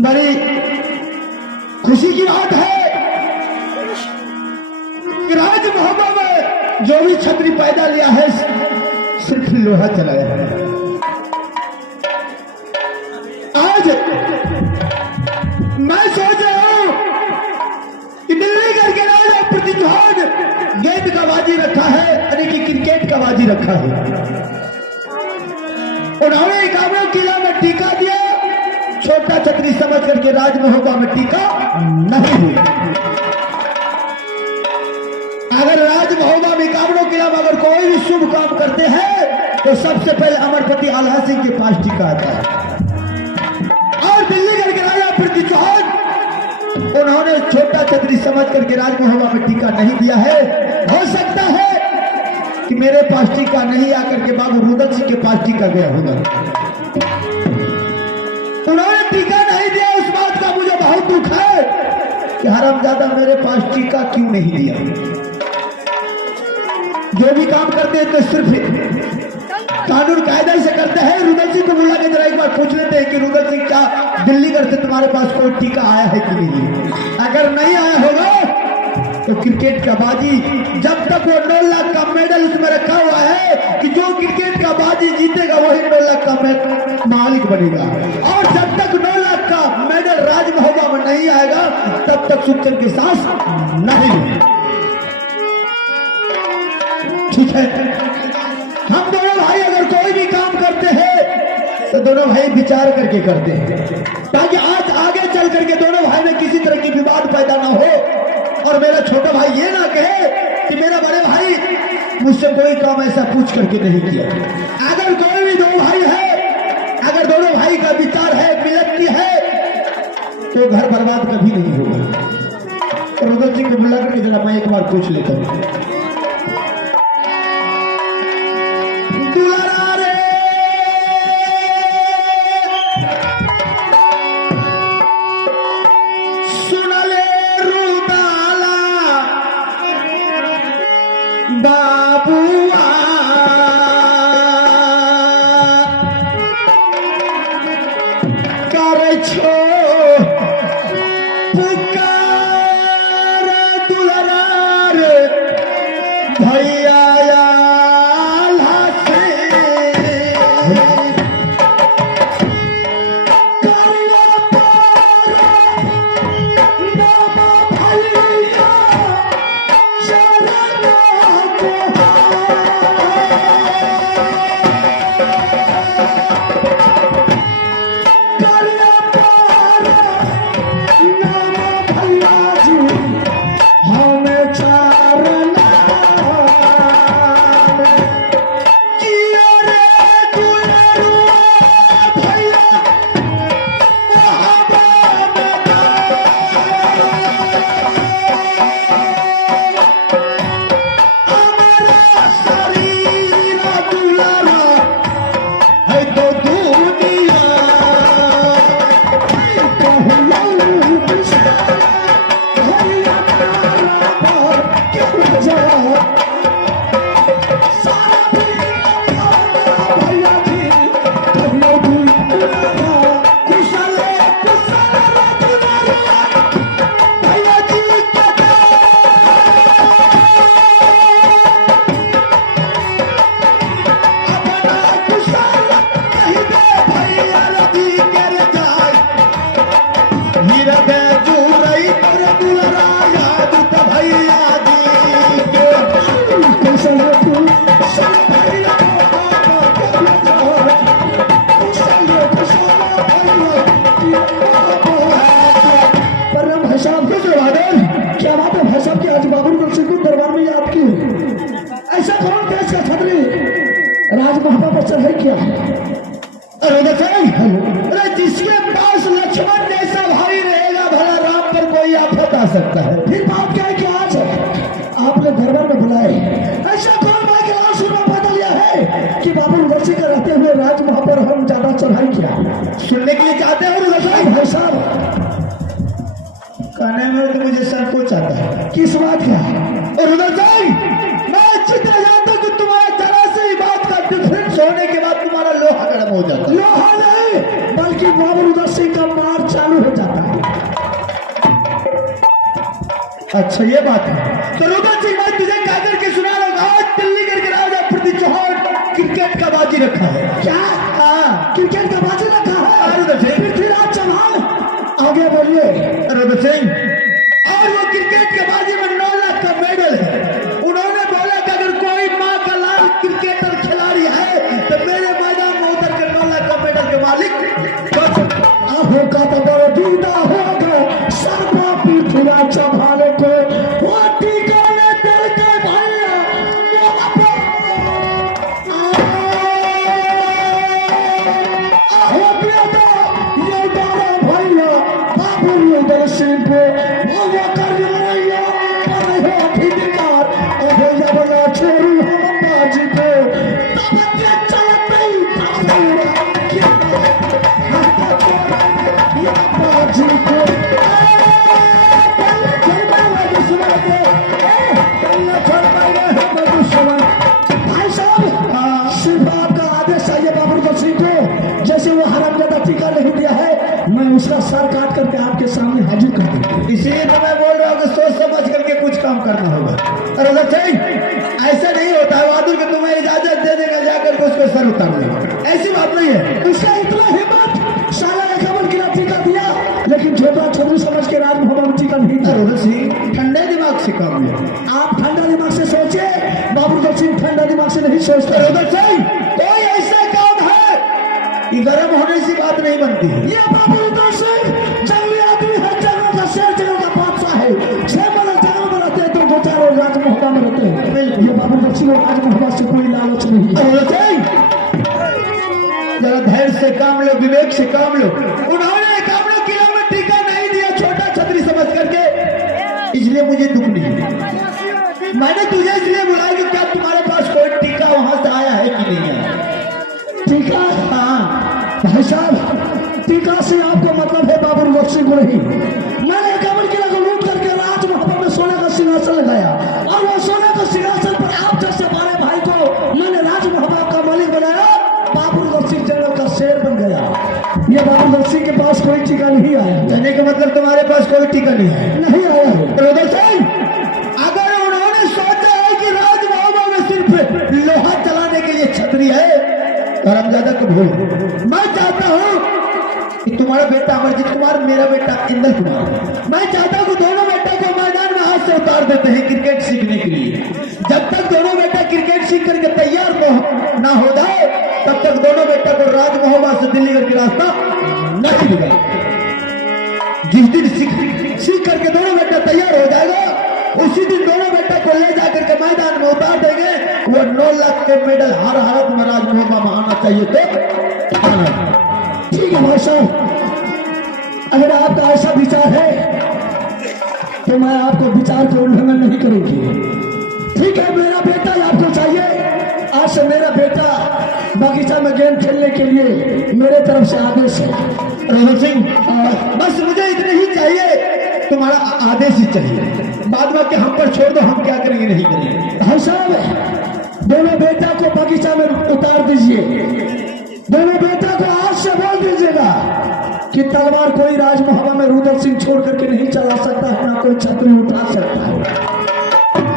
बड़ी खुशी की बात है कि राज महोबा में जो भी छतरी पैदा लिया है सिर्फ लोहा चलाया है। आज मैं सोच रहा हूं कि दिल्ली करके राजा प्रतिध्वज गेंद का बाजी रखा है, यानी कि क्रिकेट का बाजी रखा है। उन्होंने काबू किला में टीका दिया, छोटा छतरी समझ करके राज महोबा में टीका नहीं हुई। अगर राज महोबा में काबू किला में अगर कोई भी शुभ काम करते हैं तो सबसे पहले अमरपति आल्हा सिंह के पास टीका आता है। और दिल्ली करके राजा प्रतिध्वज उन्होंने छोटा छतरी समझ करके राज महोबा में टीका नहीं दिया है। हो सकता है कि मेरे पास टीका नहीं आकर के बाबू रुदल सिंह के पास टीका गया होगा। उन्होंने टीका नहीं दिया, उस बात का मुझे बहुत दुख है कि हरामजादा मेरे पास टीका क्यों नहीं दिया। जो भी काम करते हैं तो सिर्फ कानून कायदा से करते हैं। रुदल सिंह को बुला के जरा एक बार पूछ लेते हैं कि रुदल सिंह क्या दिल्ली करते तुम्हारे पास कोई टीका आया है कि नहीं। अगर नहीं आया होगा तो क्रिकेट का बाजी जब तक वो 9 लाख का मेडल उसमें रखा हुआ है कि जो क्रिकेट का बाजी जीतेगा वही 9 लाख का मालिक बनेगा। और जब तक 9 लाख का मेडल राज महोबा में नहीं आएगा तब तक सुखचंद की सांस नहीं। ठीक है, हम दोनों भाई अगर कोई भी काम करते हैं तो दोनों भाई विचार करके करते हैं, ताकि आज आगे चल करके दोनों भाई में किसी तरह की विवाद पैदा ना हो और मेरा छोटा भाई ये ना कहे कि मेरा बड़े भाई मुझसे कोई काम ऐसा पूछ करके नहीं किया। अगर कोई भी दो भाई है, अगर दोनों भाई का विचार है, मिलती है, तो घर बर्बाद कभी नहीं होगा। रुदल सिंह को बुला करके जरा मैं एक बार पूछ लेता हूँ। बाबुआ कर छो पुकार दुलार भैया राज महोबा पर चढ़ाई क्या? अरे जिसके पास लक्ष्मण जैसा भाई रहेगा भला राम पर कोई आफत आ सकता है। फिर बात क्या है कि आज आपने दरबार में बुलाए, ऐसा कौन भाई के लाश में बदल गया है कि बाबू वर्षी का रहते हुए राज महोबा पर हम ज्यादा चढ़ाई किया? सुनने के लिए चाहते हैं भाई साहब? कहने में तो मुझे सब कुछ आता है। किस बात का? और मैं जितना जानता हूँ कि तुम्हारे तरह से ही बात का डिफरेंस होने के बाद तुम्हारा लोहा गर्म हो जाता है। लोहा नहीं बल्कि बाबू रुदल सिंह का मार चालू हो अच्छा ये बात है। तो रुद्र सिंह मैं तुझे क्या करके सुना रहा हूँ, आज दिल्ली के राजा प्रदीप चौहान क्रिकेट का बाजी रखा है। क्या? हाँ क्रिकेट का बाजी रखा है। रुद्र सिंह पृथ्वीराज चौहान आगे बोलिए। रुद्र सिंह और वो क्रिकेट के बाजी में 9 लाख का मेडल है। उन्होंने बोला कि अगर कोई माँ का लाल क्रिकेटर खिलाड़ी है तो मेरे मैदान में उतर कर 9 लाख का मेडल के मालिक होगा। तो बड़ा दीदा होगा सर्वा पृथ्वीराज चौहान को वो टीका ने दिल के भैया ये बारा भैया बाबू उधर सिंह को वो कर रैया पर हो अधिकार और जब ना छोड़ू हम बाजी को तब के चलते बाजी को भाई साहब सिर्फ आपका आदेश चाहिए बाबूगढ़ सिंह को। जैसे वो हरामजादा टीका नहीं दिया है मैं उसका सर काट करके आपके सामने हाजिर कर दूंगा। इसीलिए तो मैं बोल रहा हूँ कि सोच समझ करके कुछ काम करना होगा। अरे सिंह ऐसा नहीं होता है बहादुर कि तुम्हें इजाजत दे देगा जाकर के उसको सर उतार देगा, ऐसी बात नहीं है। उसका इतना हिम्मत साला ने खबर किला टीका दिया लेकिन छोटा छोटू समझ के राज मोहम्मद टीका नहीं था। रुद्र सिंह ठंडे दिमाग से काम लिया। आप ठंडा दिमाग से सोचे, बाबूगढ़ सिंह ठंडा दिमाग से नहीं सोचते। रुद्र सिंह कोई ऐसा काम है ये गर्म होने से बात नहीं बनती। ये बाबूगढ़ सिंह जंगली आदमी है, जंगल का शेर, जंगल का बादशाह है। 6 महीने जंगल में रहते हैं तो 2-4 और राज मोहब्बत में रहते हैं। ये बाबूगढ़ सिंह राज मोहब्बत से कोई लालच नहीं है। जरा धैर्य से काम लो, विवेक से काम लो। उन्होंने कामलों किला में टीका नहीं दिया छोटा छतरी समझ करके, इसलिए मुझे दुख नहीं। मैंने तुझे इसलिए बुलाया कि क्या तुम्हारे पास कोई टीका वहां से आया है कि नहीं आया? टीका? हाँ भाई साहब टीका से आपको मतलब है बाबूगढ़ सिंह को नहीं। मैंने कामल किला को लूट करके राज मोहब्बत में सोने का सिंहासन लगाया और वो सोने का सिंहासन पर आप जैसे बड़े भाई को मैंने राज मोहब्बत का मालिक बनाया। बाबूगढ़ सिंह जंगल का शेर बन गया। ये बाबूगढ़ सिंह के पास कोई टीका नहीं आया। कहने का मतलब तुम्हारे पास कोई टीका नहीं है? नहीं आया है। रुद्र सिंह अगर उन्होंने सोचा है कि राज मोहब्बत में सिर्फ लोहा चलाने के लिए छतरी है हरामजादा को भूल। मैं चाहता हूँ कि तुम्हारा बेटा अमरजीत कुमार, मेरा बेटा इंदल कुमार, मैं चाहता हूँ कि दोनों बेटा को मैदान में हाथ से उतार देते हैं क्रिकेट सीखने के लिए। जब तक दोनों बेटा क्रिकेट सीख करके तैयार ना हो जाए तब तक दोनों बेटा को राज मोहब्बत से दिल्ली का रास्ता नहीं मिलेगा। जिस दिन सीख करके दोनों बेटा तैयार हो जाएगा उसी दिन दोनों बेटा को ले जाकर के मैदान में उतार देंगे। वो 9 लाख के मेडल हर हालत में राज मोहब्बत में आना चाहिए। तो ठीक है भाई साहब, अगर आपका ऐसा विचार है तो मैं आपको विचार को उल्लंघन नहीं करूंगी। ठीक है मेरा बेटा आपको चाहिए। आज से मेरा बेटा बगीचा में गेम खेलने के लिए मेरे तरफ से आदेश है। रोहन सिंह बस मुझे इतने ही चाहिए, तुम्हारा आदेश ही चाहिए। बाद में कि हम पर छोड़ दो, हम क्या करेंगे नहीं करेंगे। भाई साहब दोनों बेटा को बगीचा में उतार दीजिए। दोनों बेटा को आज से बोल दीजिएगा कि तलवार कोई राज मोहब्बत में रुद्र सिंह छोड़ करके नहीं चला सकता है, ना कोई छतरी उठा सकता है।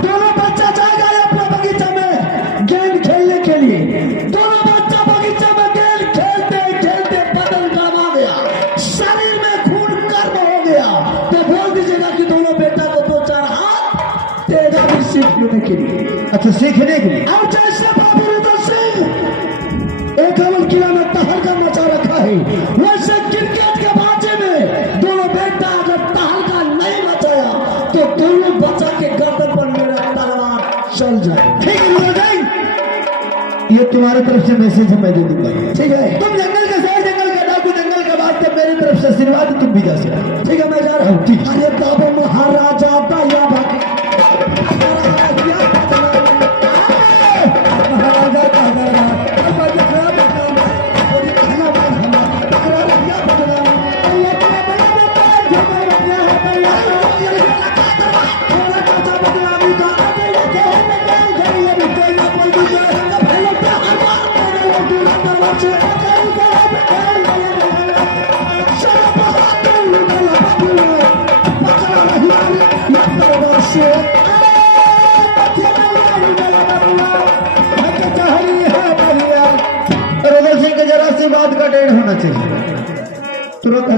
दोनों बच्चा जाएगा अपने बगीचा में गेंद खेलने के लिए। दोनों बच्चा बगीचा में गेंद खेलते खेलते बदन गर्म आ गया, शरीर में खून गर्म हो गया तो बोल दीजिएगा कि दोनों बेटा को 2-4 हाथ देगा भी सीखने के लिए। अच्छा सीखने के लिए। अब जैसे बाबू रुद्र सिंह एक अमल किला में तहलका मचा रखा है, वैसे क्रिकेट के बाजे में दोनों बेटा अगर तहलका नहीं मचाया तो दोनों बच्चा के गर्दन पर मेरा तलवार चल जाए। ठीक है ये तुम्हारे तरफ से मैसेज है, मैं दे दूंगा। ठीक है तुम जंगल के साथ जंगल का डाकू जंगल के बाद से मेरी तरफ से आशीर्वाद तुम भी जा सकते। ठीक है मैं जा रहा हूँ। ठीक है। अरे बाबू महाराजा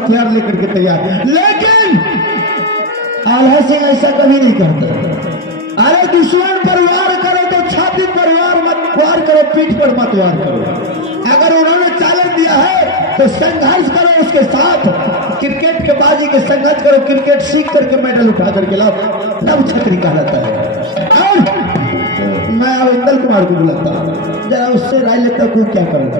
हथियार लेकर के तैयार। लेकिन आल्हा सिंह ऐसा कभी नहीं करता। अरे दुश्मन पर वार करो तो छाती पर वार करो, पीठ पर मत वार करो। अगर उन्होंने चैलेंज दिया है तो संघर्ष करो उसके साथ। क्रिकेट के बाजी के संघर्ष करो, क्रिकेट सीख करके मेडल उठा करके लाओ, तब छतरी कहलाता है। और मैं अब इंदल कुमार को बुलाता हूँ, जरा उससे राय लेता हूँ क्या करूँगा।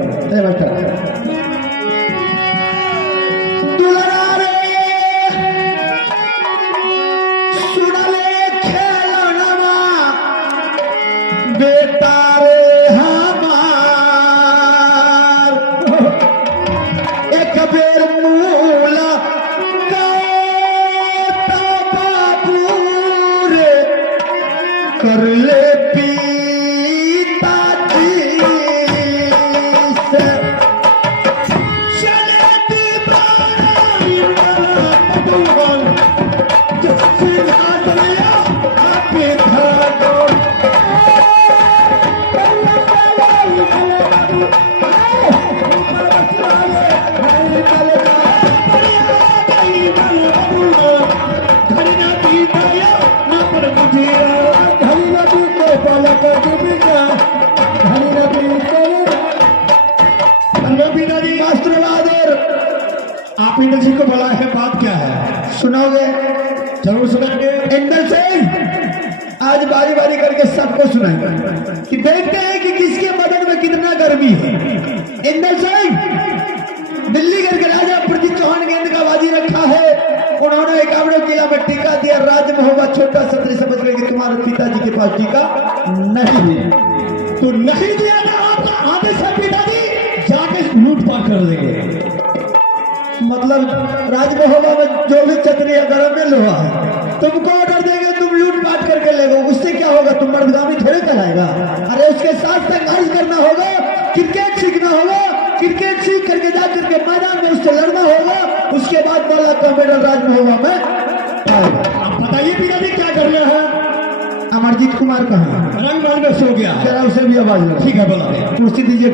कर ले पीता जी से चले दीवानी पतंगन जैसे नाचलिया आपके धागो आप इंदल सिंह को बुलाए हैं, बात क्या है सुनाओगे? जरूर सुनाएंगे। इंदल सिंह आज बारी बारी करके सबको सुनाएंगे कि देखते हैं कि किसके बदन में कितना गर्मी है। इंदल सिंह दिल्ली के राजा प्रदीप चौहान गेंद का बाजी रखा है। उन्होंने 51 किला में टीका दिया। राज्य में होगा छोटा सत्री, समझ रहे कि तुम्हारे पिताजी के पास टीका नहीं है तो नहीं दिया ना आपका आदेश है पिताजी, जाके लूटपाट कर देंगे। मतलब राजमहल में जो भी छतरी है गरम में लोहा है, तुमको ऑर्डर देंगे, तुम लूटपाट करके ले गो, उससे क्या होगा? तुम मर्दगामी थोड़े कहलाएगा। अरे उसके साथ संघर्ष करना होगा, क्रिकेट सीखना होगा, क्रिकेट सीख करके जा करके मैदान में उससे लड़ना होगा, उसके बाद 2 लाख का मेडल राजमहल में आएगा। बताइए पिताजी क्या कर रहे हैं? अमरजीत कुमार कहाँ? रंगमहल में सो गया। जरा उसे भी आवाज लो। ठीक है बोला, कुर्सी दीजिए।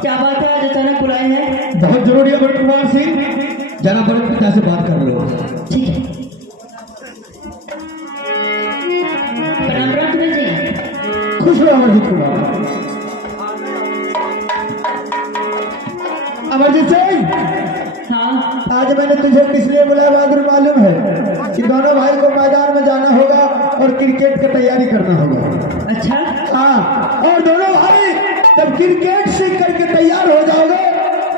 क्या बात है, आज अचानक बुलाए हैं? बहुत जरूरी है अमरजीत कुमार सिंह, जाना बड़े पिता से बात कर लो। ठीक है। प्रणाम रामचंद्र जी। खुश रहो अमरजीत कुमार। अमरजीत सिंह, हाँ आज मैंने तुझे किस लिए बुलाया बहादुर मालूम है कि दोनों भाई को मैदान में जाना होगा और क्रिकेट की तैयारी करना होगा। अच्छा हाँ, और दोनों भाई जब क्रिकेट सीख करके तैयार हो जाओगे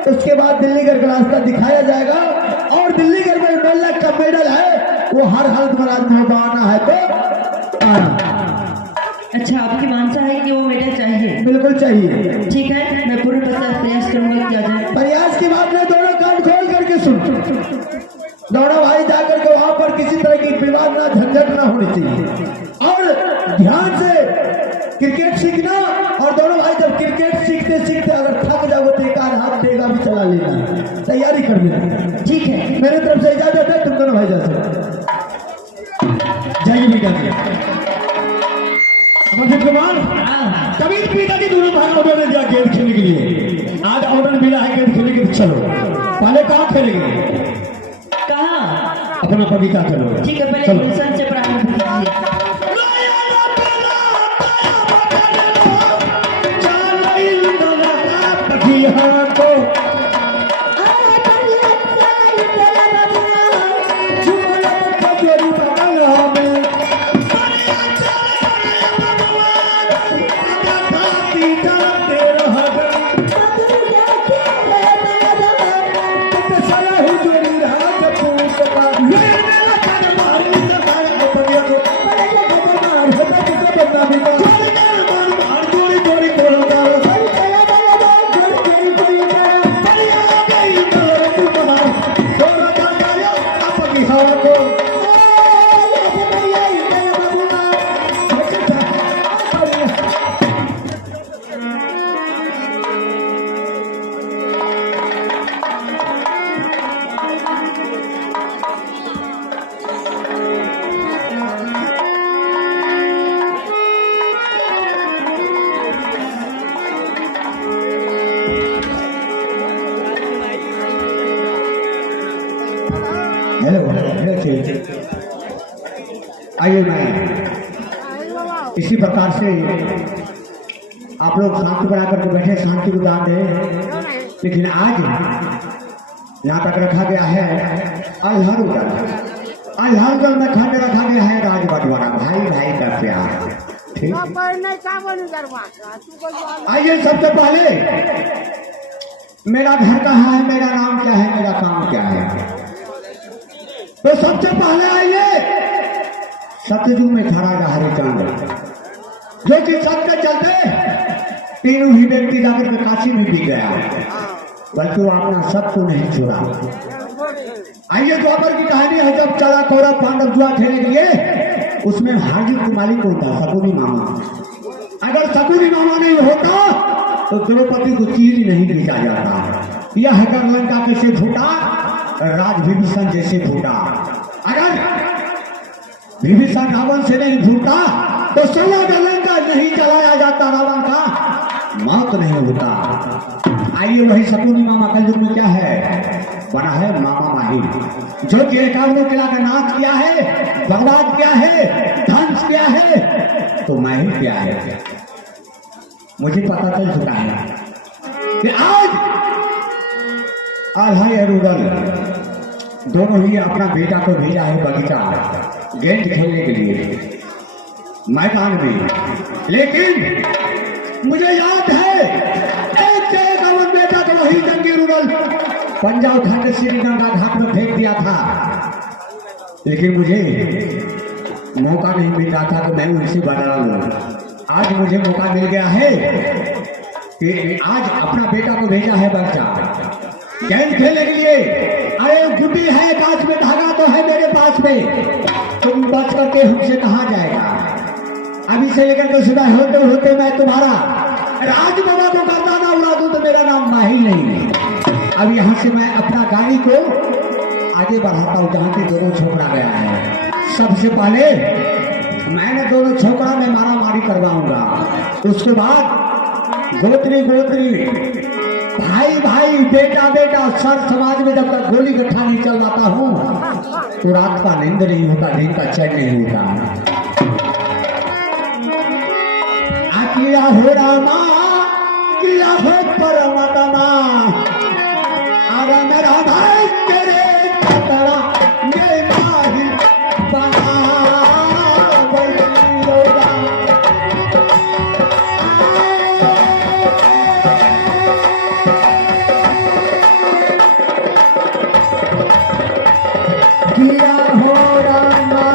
तो उसके बाद दिल्लीगढ़ का रास्ता दिखाया जाएगा और दिल्लीगढ़ में 2 लाख का मेडल है, वो हर हालत में राजमहल आना है तो अच्छा, आपकी मानसा है कि वो मेडल चाहिए? बिल्कुल चाहिए। ठीक है, मैं पूरे प्रयास करूंगा कि आ जाए। प्रयास की बात नहीं, दोनों कान खोल करके सुन। दोनों भाई जाकर के वहां पर किसी तरह की विवाद ना झंझट ना होनी चाहिए और ध्यान से क्रिकेट सीखना। और दोनों भाई जब क्रिकेट सीखते सीखते अगर थक जाओ तो एक आध हाथ देगा भी चला लेना, तैयारी कर लेना। ठीक है, मेरे तरफ से इजाजत है, तुम दोनों भाई जा सकते। जाइए बेटा। अमरजीत कुमार, कभी पिताजी दोनों भाइयों में गेम खेलने के लिए। आज ऑर्डर मिला है गेम खेलने के लिए, चलो पहले कहाँ खेलेंगे? कहाँ? अपना कविता करो। ठीक है, पहले चलो। गुलशन से प्रारंभ कीजिए। यहाँ को हेलो आइए, मैं इसी प्रकार से आप लोग शांति बना करके बैठे, शांति को दान दें। लेकिन आज यहाँ तक रखा गया है अल्हर उदल में खंड रखा गया है राज बंटवारा, भाई भाई का प्यार। ठीक, आइए सबसे पहले मेरा घर कहाँ है, मेरा नाम क्या है, मेरा काम क्या है। तो सबसे पहले आइए सतयुग में था राजा हरिचंद्र, जो कि सत्य के चलते तीनों ही व्यक्ति जाकर के काशी में भी गया, बल्कि वो अपना सब को नहीं छोड़ा। आइए द्वापर की कहानी है, जब चला कौरव पांडव जुआ खेलने के लिए, उसमें हार्दिक कुमारी को था शकुनी मामा। अगर शकुनी मामा नहीं होता तो द्रौपदी को चीर ही नहीं बेचा जाता। यह कर लंका कैसे फूटा, राज विभीषण जैसे फूटा। अगर विभीषण रावण से नहीं फूटा तो 16 लंका नहीं चलाया जाता, रावण का मौत नहीं होता। आइए वही शकुनी मामा का युग में क्या है बना है, मामा माही, जो कि 51 किला का नाच किया है, बर्बाद किया है, ध्वंस किया है। तो माही क्या है, मुझे पता चल चुका है कि आज आल्हाई और उदल दोनों ही अपना बेटा को भेजा है बगीचा गेंद खेलने के लिए मैदान में। लेकिन मुझे याद है एक से एक अवन बेटा तो वही जंगीर उदल पंजा उठा के श्रीगंगा घाट में फेंक दिया था। लेकिन मुझे मौका नहीं मिल रहा था कि मैं उनसे बदला लूं। आज मुझे मौका मिल गया है कि आज अपना बेटा को भेजा है बच्चा गेंद खेलने के लिए। अरे गुड्डी है पास में, धागा तो है मेरे पास में, तुम बच करके हमसे कहाँ जाएगा। अभी से लेकर के सुबह होते होते मैं तुम्हारा राज बाबा को गर्दाना उड़ा दूं तो मेरा नाम माही नहीं है। अब यहाँ से मैं अपना गाड़ी को आगे बढ़ाता हूँ जहाँ के दोनों छोकरा गया है। सबसे पहले मैंने दोनों छोकरा में मारा मारी करवाऊंगा, उसके बाद गोत्री गोत्री भाई भाई बेटा बेटा सर समाज में जब तक गोली गट्ठा नहीं चलवाता हूँ तो रात का नींद नहीं होता, दिन का चैन नहीं होता। किया हो रामा किया हो परमात्मा, अरे मेरा भाई तेरे कतरा ये माही बना बलियोगा। किया हो रामा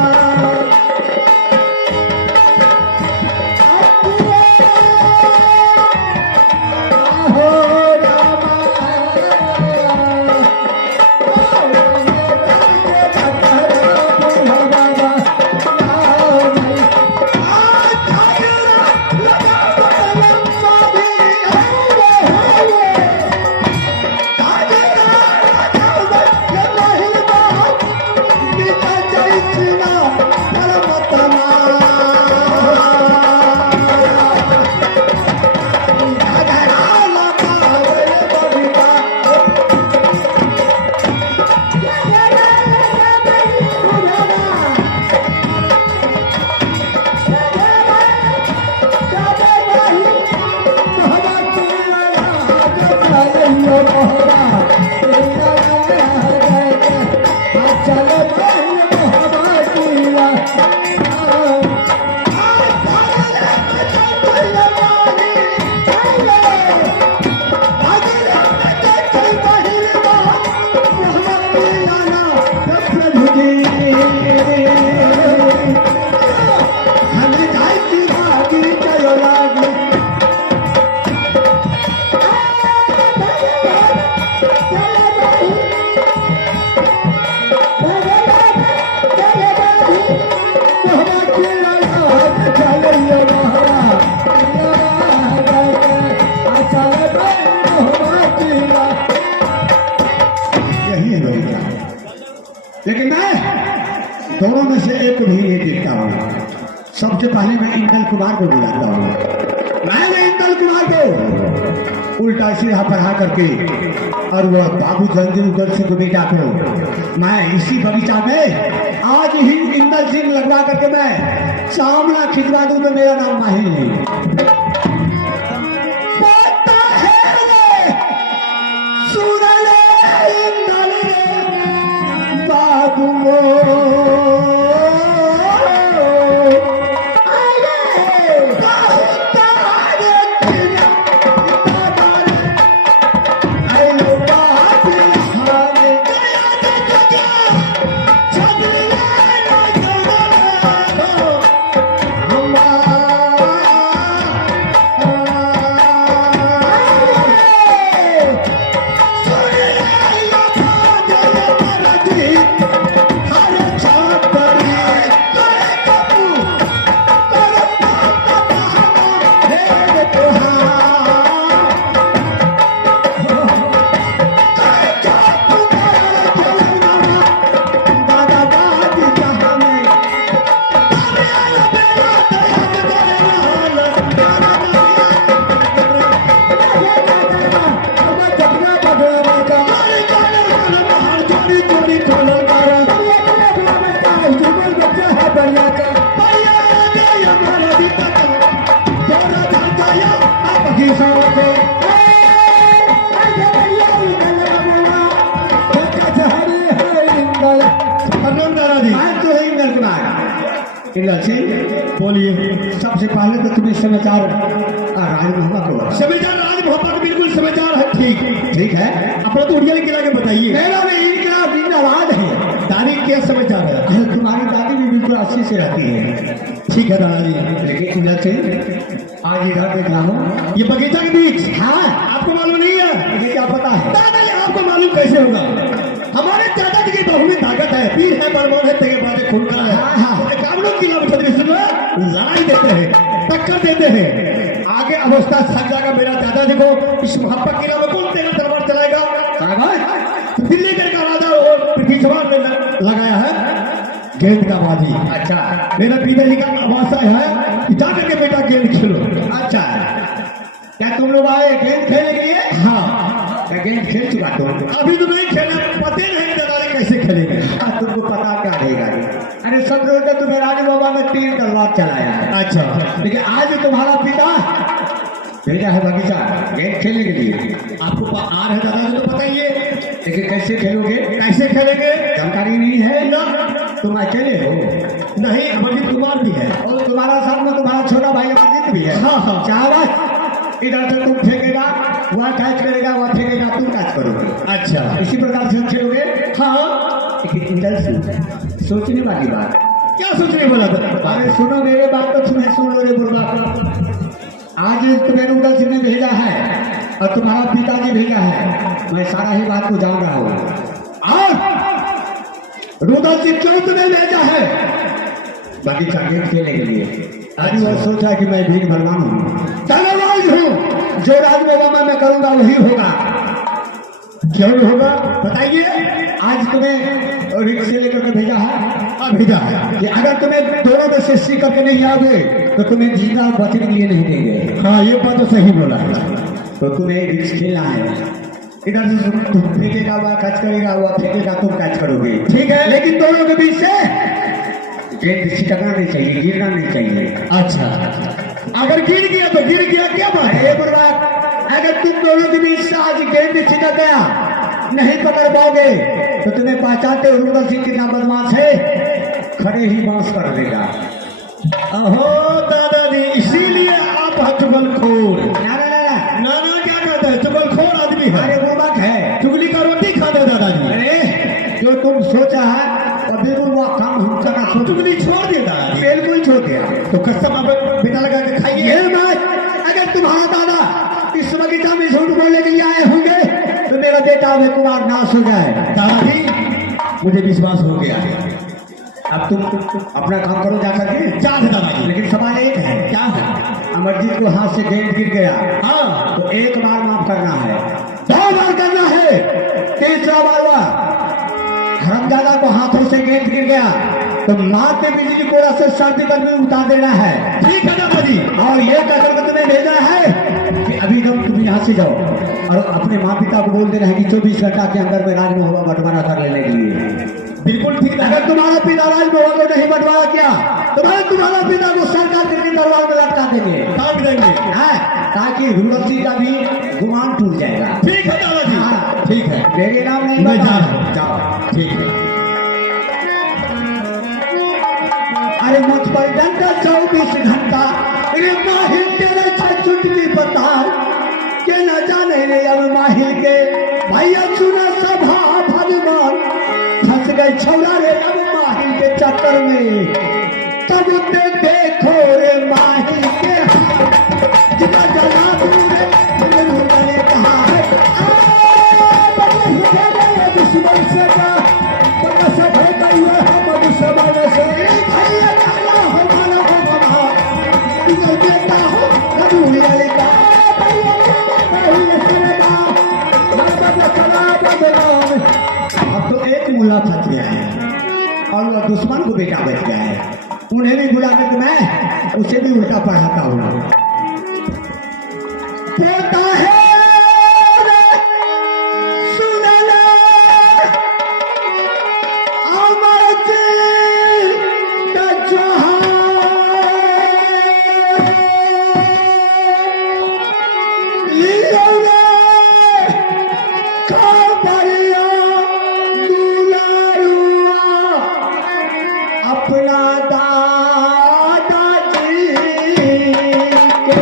में से एक भी नहीं देखता हूँ। सबसे पहले मैं इंदल कुमार को बुलाता हूँ। मैंने इंदल कुमार को उल्टा सीधा पढ़ा करके और वह बाबू जल्दी उधर से को बेटा को मैं इसी बगीचा में आज ही इंदल सिंह लगवा करके मैं सामना खिंचवा दूं तो मेरा नाम माहिल नहीं। बोलिए। सबसे पहले तो तुम्हें समाचार राज मोहम्मद को समाचार राज मोहम्मद बिल्कुल समाचार है। ठीक है, अपना तो उड़िया लिख के बताइए। मेरा भी इनका जिंदाबाद है। दादी क्या समाचार है? तुम्हारी दादी भी बिल्कुल अच्छी से रहती है। ठीक है दादाजी, लेकिन इधर से आज इधर देख रहा हूँ ये बगीचा के बीच। हाँ, आपको मालूम नहीं है? मुझे क्या पता है दादाजी, आपको मालूम कैसे होगा? हमारे दादाजी की बहु में ताकत है, पीर है, बलवान है, तेरे बातें खुलकर है। कामलों की लड़ाई देते हैं, टक्कर देते हैं। आगे अवस्था सक जाएगा मेरा दादाजी को। इस मोहब्बत की में कौन तेरा दरबार चलाएगा? दिल्ली का राजा और पृथ्वी ने लगाया है गेंद का बाजी। अच्छा, मेरा पिताजी का आवासा है कि जाकर के बेटा गेंद खेलो। अच्छा, क्या तुम लोग आए गेंद खेलने के लिए? हाँ, मैं गेंद खेल चुका तुम। अभी तो नहीं खेले, पता नहीं दादाजी कैसे खेलेंगे। तुमको पता क्या रहेगा? अरे सब लोग तुम्हें रानी बाबा में 3 तलवार चलाया है। अच्छा, लेकिन आज तुम्हारा पिता भेजा है बगीचा गेंद खेलने के लिए। आपको आ रहे दादाजी तो बताइए, लेकिन कैसे खेलोगे? कैसे खेलेंगे जानकारी नहीं है ना। तुम अकेले हो? नहीं, अमरजीत कुमार भी है और तुम्हारा साथ में तुम्हारा छोटा भाई अमरजीत भी है। हाँ हाँ, चावल इधर से तुम फेंकेगा, वह कैच करेगा, वह फेंकेगा, तुम कैच करोगे। अच्छा, इसी प्रकार से खेलोगे? हाँ, लेकिन इधर से सोचने वाली बात। क्या सोचने वाला था? अरे सुनो मेरे बात तो तुम्हें सुन लो रे बुढ़ा। आज तुम्हें उधर सिंह ने भेजा है और तुम्हारा पिताजी भेजा है। मैं सारा ही बात को जान रहा हूँ। और रुदल सिंह क्यों तुम्हें भेजा है? बगीचा गेम खेलने के लिए। आज वह सोचा कि मैं भीड़ बलवान हूँ, धनवान हूँ, जो राजमोबा मैं करूंगा वही होगा। क्यों होगा बताइए? आज तुम्हें रिक्शे लेकर के भेजा है। भेजा है कि अगर तुम्हें दोनों में से सी करके नहीं आओगे तो तुम्हें जिंदा बचने के लिए नहीं देंगे। हाँ, ये बात तो सही बोला है। तो तुम्हें रिक्स खेलना है। इधर से तुम फेंकेगा, वह कैच करेगा, वह फेंकेगा, तुम कैच करोगे। ठीक है, लेकिन दोनों के बीच से गेंद छिटकना नहीं चाहिए, गिरना नहीं चाहिए। अच्छा, अगर गिर गया तो गिर गया, क्या बात है? अगर तुम दोनों के बीच से आज गेंद छिटक गया, नहीं पकड़ पाओगे तो तुम्हें पहचानते हो रुदल सिंह कितना बदमाश है, खड़े ही बांस कर देगा। अहो दादाजी, इसीलिए आप चुगलखोर। नाना क्या कहता है? चुगलखोर आदमी है। अरे वो बात है, चुगली का रोटी खाता है दादाजी। अरे जो तुम सोचा है और बिल्कुल वो काम हम करना, चुगली छोड़ दिया दादाजी। बिल्कुल छोड़ दिया। तो कसम आप बिना लगा के खाइए। अगर तुम्हारा दादा इस बगीचा में झूठ बोलने के लिए आए होंगे तो मेरा बेटा अभय कुमार नाश हो जाए। दादाजी, मुझे विश्वास हो गया। अब तुम अपना काम करो जाकर के। क्या है दादाजी? लेकिन सवाल एक है। क्या है? अमरजीत को हाथ से गेंद गिर गया। हाँ, तो एक बार माफ करना है, 2 बार करना है, 3रा बार हुआ हरमजादा को हाथों से गेंद गिर गया तो माथे बिजली कोड़ा से शांति कर उतार देना है। ठीक है दादा जी। और ये कहकर के तुम्हें भेजना है कि अभी तुम यहाँ से जाओ और अपने माँ पिता को बोल देना है कि 24 घंटा के अंदर में राजमहल बंटवारा कर लेने के लिए। बिल्कुल ठीक है। अगर तुम्हारा पिता राजमहल को नहीं बंटवारा किया तो तुम्हारा पिता को सरकार के दरबार में लटका देंगे, काट देंगे। ताकि रुलसी का भी गुमान टूट जाएगा। ठीक है दादा जी। हाँ। ठीक है, मेरे नाम नहीं मैं जा बता। रहा हूँ। जाओ। ठीक है। अरे मुझ पर डंडा 24 घंटा रे माहिर तेरे चुटकी बता के न जाने रे अब माहिर के भैया सुना सभा भगवान फंस गए छौरा रे अब माहिर के चक्कर में। तब ते देखो रे माहिर के हाथ जितना जला दूरे मैंने कहा है दुश्मन से का बड़ा से भड़का हुआ है मधुसमन से भैया काला हमारा हो बना तुझे देता हो कबूलियत का भैया सरदा बाबा चला बदनाम। अब तो एक मुल्ला फंस गया है और वह दुश्मन को बेटा बच गया है। उन्हें भी बुला कर मैं उसे भी उल्टा पढ़ाता हूँ। पोता है अपना दादाजी के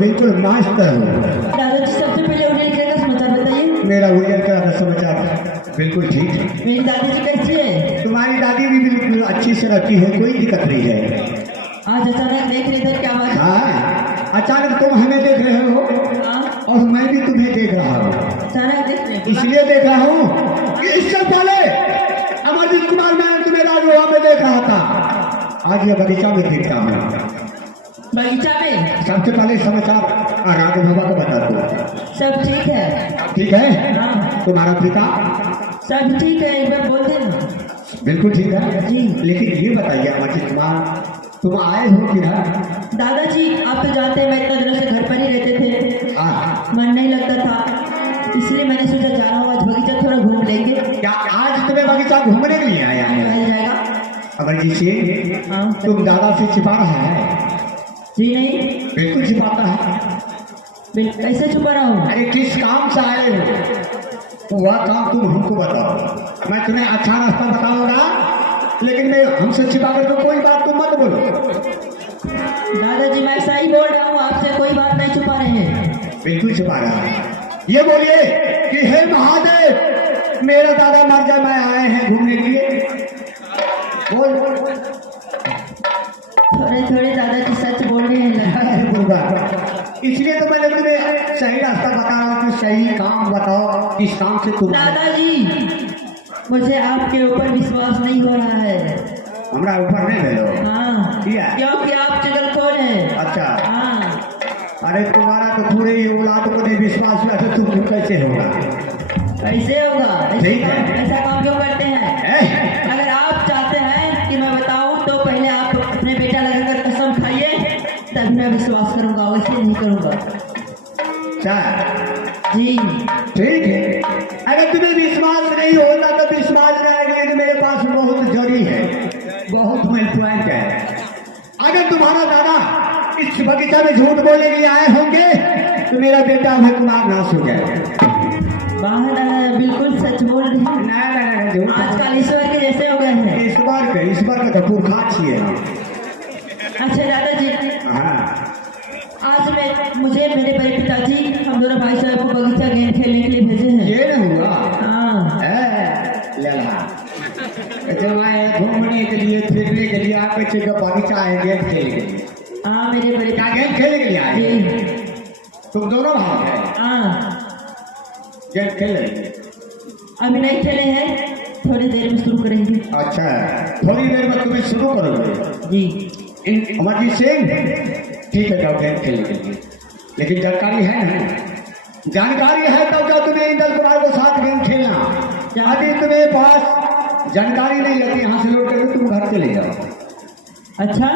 बिल्कुल मास्टर हो। दादाजी सबसे पहले उन्हें क्या समाचार बताइए। मेरा उड़िया का समाचार बिल्कुल ठीक है। मेरी दादी जी कैसी है? तुम्हारी दादी भी बिल्कुल अच्छी से रखी है, कोई दिक्कत नहीं है। आज अचानक देख रहे थे, क्या बात? हाँ, अचानक तुम हमें देख रहे हो और मैं भी तुम्हें देख रहा हूँ। अचानक देख रहे थे? इसलिए देख रहा हूँ कि इससे पहले अमरजीत कुमार मैंने तुम्हें राजभवन में देख रहा था, आज ये बगीचा में देखता हूँ। बगीचा में सबसे पहले समाचार राज बाबा को बता दो। सब ठीक है? ठीक है। हाँ। तुम्हारा पिता सब ठीक है, एक बार बोल देना। बिल्कुल ठीक है जी। लेकिन ये बताइए अमरजीत कुमार तुम आए हो कि ना? दादाजी आप तो जानते हैं मैं इतना दिनों से घर पर ही रहते थे, मन नहीं लगता था, इसलिए मैंने सोचा जा रहा हूँ आज बगीचा थोड़ा घूम लेंगे। क्या आज तुम्हें बगीचा घूमने के लिए आया है? मिल जाएगा। अमरजीत सिंह हाँ। तुम दादा से छिपा रहा है? जी नहीं। बिल्कुल छिपाता है। कैसे छुपा रहा हूँ? अरे किस काम से आए हो वह काम तुम हमको बताओ। मैं तुम्हें अच्छा रास्ता बताऊंगा लेकिन मैं हमसे छिपा कर तो कोई बात तुम मत बोलो। दादाजी मैं सही बोल रहा हूँ, आपसे कोई बात नहीं छुपा रहे हैं। बिल्कुल छिपा रहा है। ये बोलिए कि हे महादेव मेरा दादा मर जाए, मैं आए हैं घूमने के लिए। बोल थोड़े थोड़े दादाजी सच बोल रहे हैं। इसलिए तो मैंने तुम्हें सही रास्ता बता रहा हूँ कि सही काम बताओ, किस काम से तुम। दादाजी मुझे आपके ऊपर विश्वास नहीं हो रहा है। हमारा ऊपर नहीं भेजो। हाँ क्योंकि आप चुगलखोर हैं। अच्छा। हाँ। अरे तुम्हारा तो पूरे ही औलाद को नहीं विश्वास हुआ तो तुम कैसे होगा? कैसे होगा? ठीक है। ऐसा काम क्यों करते हैं? अगर आप चाहते हैं कि मैं बताऊं तो पहले आप अपने बेटा लगाकर कसम खाइए, तब मैं विश्वास करूंगा, वैसे नहीं करूंगा। जी ठीक है। अगर तुम्हें विश्वास नहीं होता तो विश्वास रखने के लिए मेरे पास बहुत जरूरी है, बहुत मेल पॉइंट है। अगर तुम्हारा दादा इस बगीचा में झूठ बोलने के लिए आए होंगे तो मेरा बेटा अभय कुमार नाश हो जाएगा। बाहर बिल्कुल सच बोल रहे हैं। नहीं आजकल ईश्वर के जैसे हो गए हैं। ईश्वर का कपूर खा छिए। अच्छा दादाजी। हाँ। आज मुझे मेरे बड़े पिताजी हम दोनों भाई साहब को बगीचा गेंद खेलने के लिए भेजे हैं। ये नहीं हुआ। हाँ। ले ला। मैं हाँ गेम खेल रहे अभी नहीं खेले हैं, थोड़ी देर में शुरू करेंगे। अच्छा, थोड़ी देर में तुम्हें शुरू करोगे जी अमरजीत सिंह। ठीक है, जाओ गेम खेलने के लिए, लेकिन जानकारी है ना, जानकारी है तब जाओ तुम्हें इंदल कुमार के साथ गेम खेलना। यदि तुम्हें पास जानकारी नहीं रहती, यहाँ से लौट कर तुम घर चले जाओ। अच्छा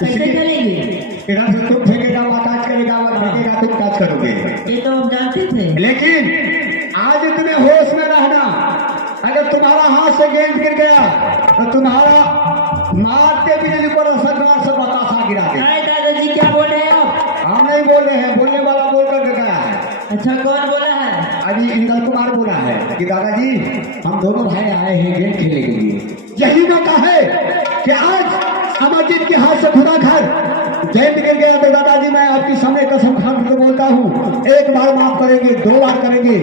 कैसे खेलेंगे? इधर से तुम फेंकेगा, वो कैच करेगा, वो फेंकेगा, तुम कैच करोगे। ये तो हम जानते थे। लेकिन आज तुम्हें होश में रहना, अगर तुम्हारा हाथ से गेंद गिर गया तो तुम्हारा मारते बिजली पर असर से बतासा गिरा दे। अरे दादाजी क्या बोल रहे हैं आप? हम नहीं बोल रहे हैं, बोलने वाला बोलकर गया है। अच्छा कौन बोला है? अभी इंदल कुमार बोला है कि दादाजी हम दोनों भाई आए हैं गेम खेलने के लिए। यही मौका है कि आज अमरजीत के हाथ से खुदा घर गेंद गिर गया तो दादाजी मैं आपकी सामने कसम खा के बोलता हूँ, एक बार माफ करेंगे, 2 बार करेंगे,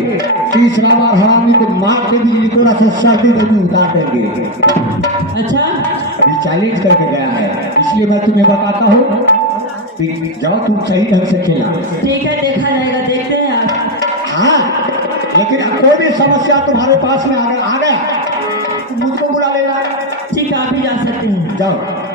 तीसरा बार हरामी को मार के भी थोड़ा सा सर्दी में उतार देंगे। अच्छा अभी चैलेंज करके गया है, इसलिए मैं तुम्हें बताता हूँ कि जाओ तुम सही ढंग से खेला। ठीक है, देखा जाएगा, देखते हैं आप। हाँ, लेकिन कोई भी समस्या तुम्हारे पास में अगर आ गया तो मुझको बुला लेना। ठीक है, आप ही जा सकते हैं। जाओ।